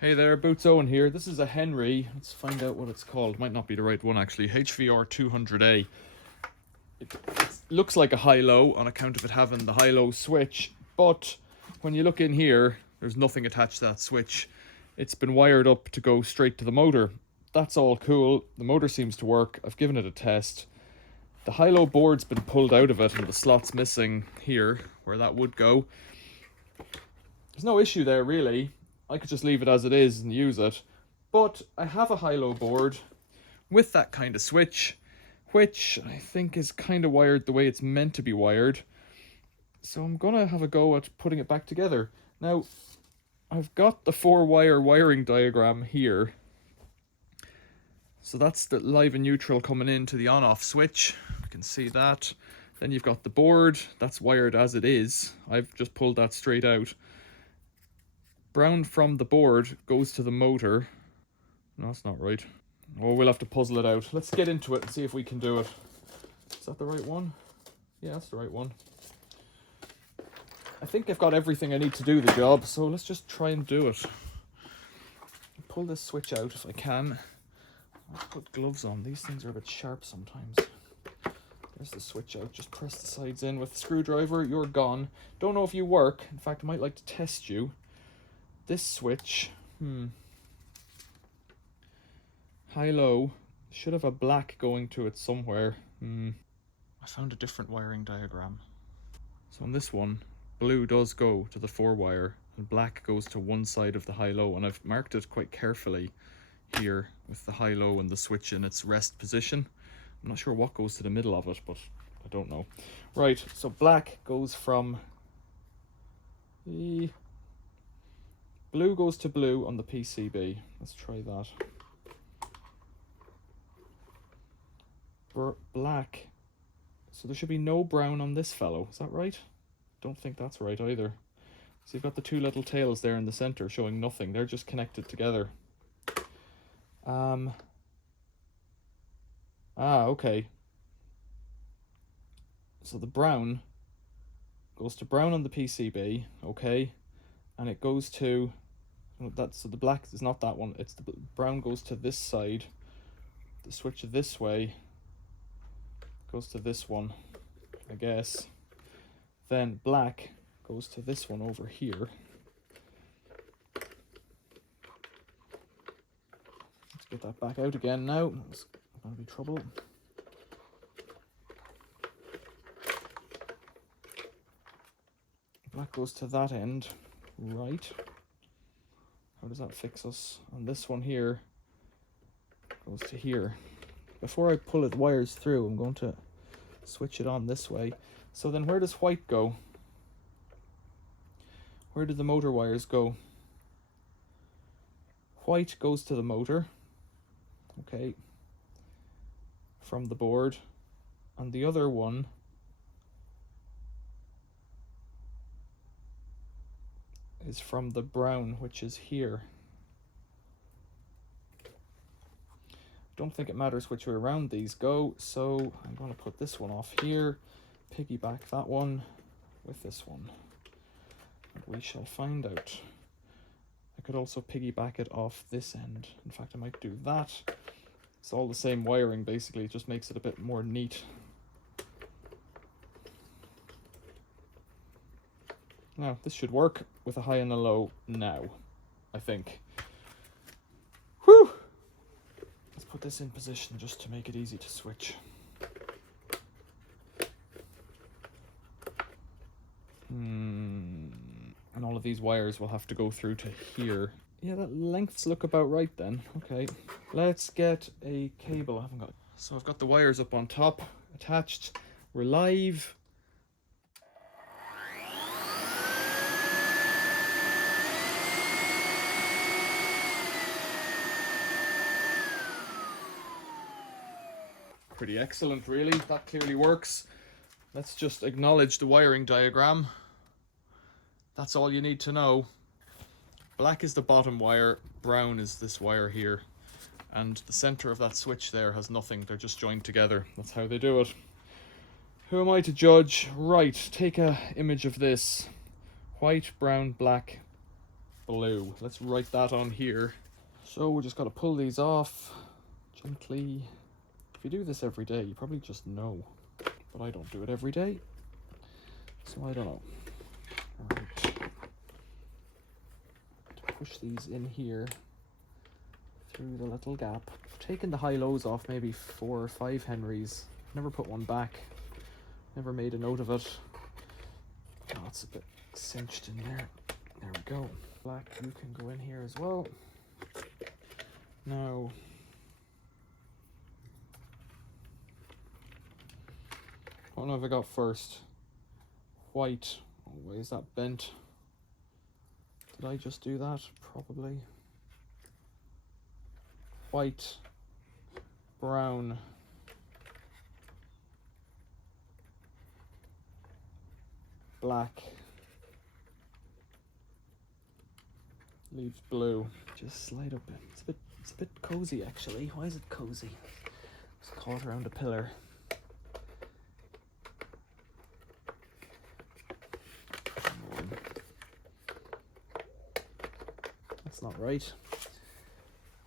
Hey there, Boots Owen here. This is a Henry. Let's find out what it's called. Might not be the right one actually. HVR 200A. It looks like a high-low on account of it having the high-low switch, but when you look in here, there's nothing attached to that switch. It's been wired up to go straight to the motor. That's all cool. The motor seems to work. I've given it a test. The high-low board's been pulled out of it and the slot's missing here where that would go. There's no issue there really. I could just leave it as it is and use it. But I have a high-low board with that kind of switch, which I think is kind of wired the way it's meant to be wired. So I'm gonna have a go at putting it back together. Now, I've got the 4-wire wiring diagram here. So that's the live and neutral coming into the on-off switch. You can see that. Then you've got the board, that's wired as it is. I've just pulled that straight out. Brown from the board goes to the motor. No, that's not right. Oh, we'll have to puzzle it out. Let's get into it and see if we can do it. Is that the right one? Yeah, that's the right one. I think I've got everything I need to do the job, so let's just try and do it. Pull this switch out if I can. I'll put gloves on. These things are a bit sharp sometimes. There's the switch out. Just press the sides in with the screwdriver. You're gone. Don't know if you work. In fact, I might like to test you. This switch, high-low, should have a black going to it somewhere. I found a different wiring diagram. So on this one, blue does go to the 4-wire and black goes to one side of the high-low, and I've marked it quite carefully here with the high-low and the switch in its rest position. I'm not sure what goes to the middle of it, but I don't know. Right, so black goes from the... Blue goes to blue on the PCB. Let's try that. Black. So there should be no brown on this fellow. Is that right? Don't think that's right either. So you've got the two little tails there in the center showing nothing. They're just connected together. Okay. So the brown goes to brown on the PCB, okay, and it goes to so the black is not that one. It's the brown goes to this side. The switch this way goes to this one, I guess. Then black goes to this one over here. Let's get that back out again now. It's gonna be trouble. Black goes to that end, right? How does that fix us? And this one here goes to here. Before I pull the wires through, I'm going to switch it on this way. So then where does white go? Where do the motor wires go? White goes to the motor, okay, from the board. And the other one is from the brown, which is here. Don't think it matters which way around these go, so I'm going to put this one off here, piggyback that one with this one, and we shall find out. I could also piggyback it off this end. In fact, I might do that. It's all the same wiring basically, it just makes it a bit more neat. Now, this should work with a high and a low now, I think. Whew! Let's put this in position just to make it easy to switch. And all of these wires will have to go through to here. Yeah, that lengths look about right then. Okay, let's get a cable. I haven't got... So I've got the wires up on top, attached. We're live. Pretty excellent, really. That clearly works. Let's just acknowledge the wiring diagram. That's all you need to know. Black is the bottom wire, brown is this wire here, and the center of that switch there has nothing. They're just joined together. That's how they do it. Who am I to judge? Right, take a image of this. White, brown, black. blue. Let's write that on here. So we just got to pull these off gently. If you do this every day, you probably just know, but I don't do it every day, so I don't know. All right, to push these in here through the little gap. I've taken the high-lows off maybe 4 or 5 Henrys. Never put one back. Never made a note of it. Oh, it's a bit cinched in there. There we go. Black, you can go in here as well. Now, what have I got first? White. Oh, why is that bent? Did I just do that? Probably. White, brown, black, leaves blue. Just slide up. It's a bit cozy actually. Why is it cozy? It's caught around a pillar. That's not right.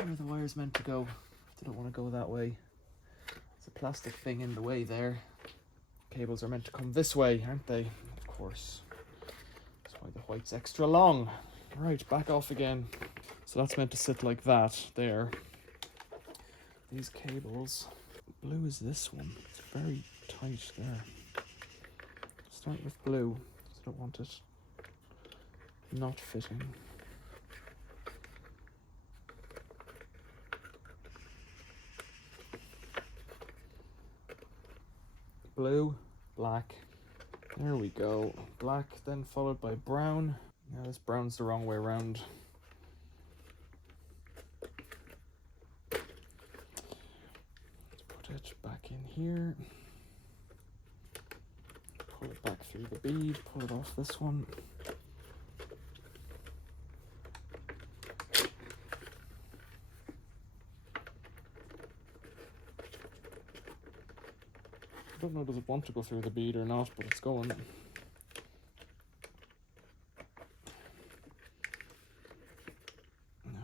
Where are the wires meant to go? They don't want to go that way. There's a plastic thing in the way there. Cables are meant to come this way, aren't they? Of course. That's why the white's extra long. Right, back off again. So that's meant to sit like that there. These cables. Blue is this one. It's very tight there. Start with blue. I don't want it not fitting. Blue, black, there we go. Black, then followed by brown. Now this brown's the wrong way around. Let's put it back in here. Pull it back through the bead, pull it off this one. I don't know, does it want to go through the bead or not, but it's going. No.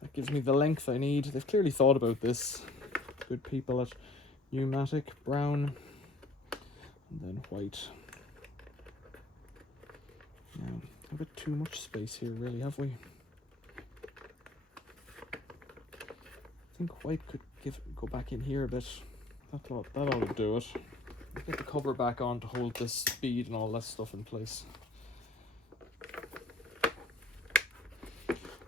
That gives me the length I need. They've clearly thought about this. Good people at Numatic. Brown, and then white. Now, a bit too much space here, really, have we? I think white could go back in here a bit. That ought to do it. Get the cover back on to hold this bead and all that stuff in place.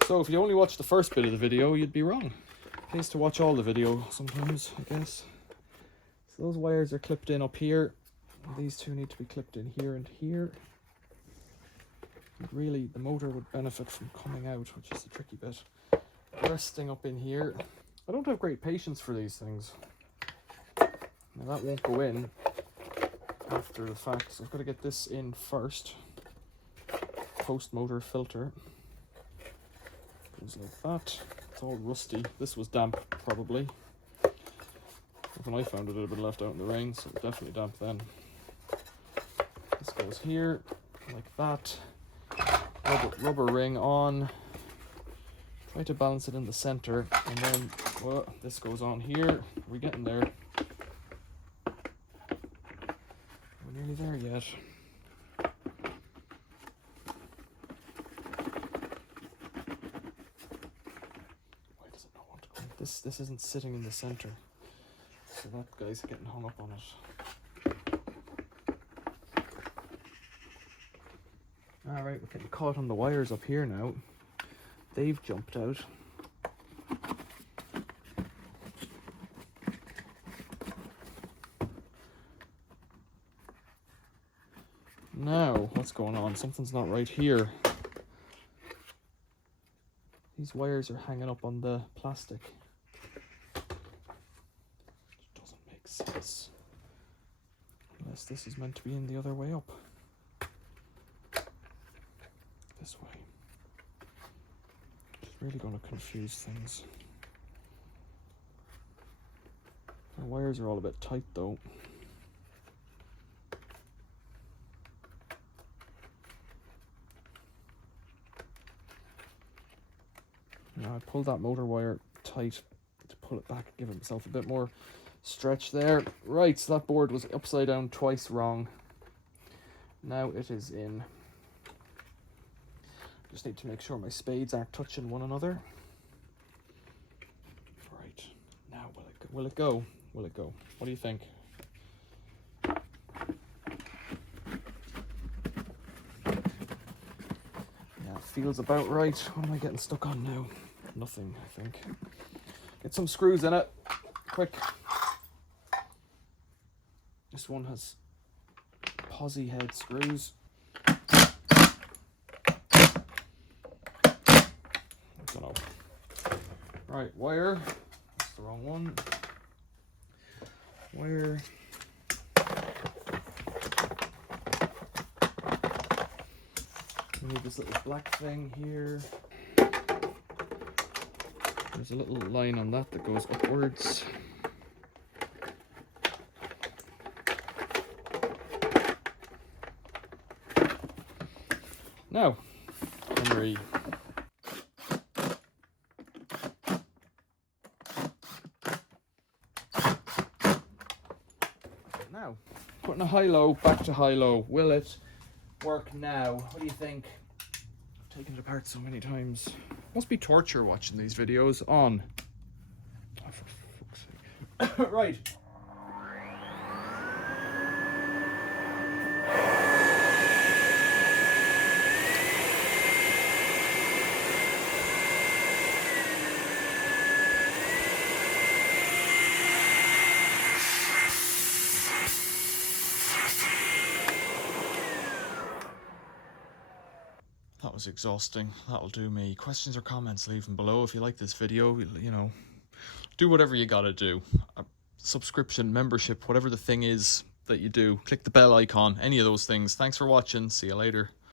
So if you only watch the first bit of the video, you'd be wrong. It pays to watch all the video sometimes, I guess. So those wires are clipped in up here. These two need to be clipped in here and here. And really, the motor would benefit from coming out, which is the tricky bit. Resting up in here. I don't have great patience for these things. Now that won't go in after the fact, so I've got to get this in first. Post motor filter. Goes like that. It's all rusty. This was damp, probably. When I found it, it had been left out in the rain, so it's definitely damp then. This goes here, like that. Rubber ring on. Try to balance it in the center, and then well, this goes on here. We're getting there. We're nearly there yet. Why does it not want to go? This isn't sitting in the center, so that guy's getting hung up on it. All right, we're getting caught on the wires up here now. They've jumped out. Now, what's going on? Something's not right here. These wires are hanging up on the plastic. Which doesn't make sense. Unless this is meant to be in the other way up. This way. It's really going to confuse things. The wires are all a bit tight though. Now I pulled that motor wire tight to pull it back, give myself a bit more stretch there. Right, so that board was upside down twice wrong. Now it is in. Just need to make sure my spades aren't touching one another. Right, now will it go? Will it go? What do you think? Yeah, it feels about right. What am I getting stuck on now? Nothing, I think. Get some screws in it, quick. This one has posi head screws. I don't know. Right, wire. That's the wrong one. Wire. We need this little black thing here. There's a little line on that goes upwards. Now, Henry. Now, putting a high-low back to high-low. Will it work now? What do you think? I've taken it apart so many times. Must be torture watching these videos on. Oh, for fuck's sake. Right. That was exhausting. That'll do me. Questions or comments, leave them below. If you like this video, you know, do whatever you gotta do. A subscription, membership, whatever the thing is that you do. Click the bell icon, any of those things. Thanks for watching. See you later.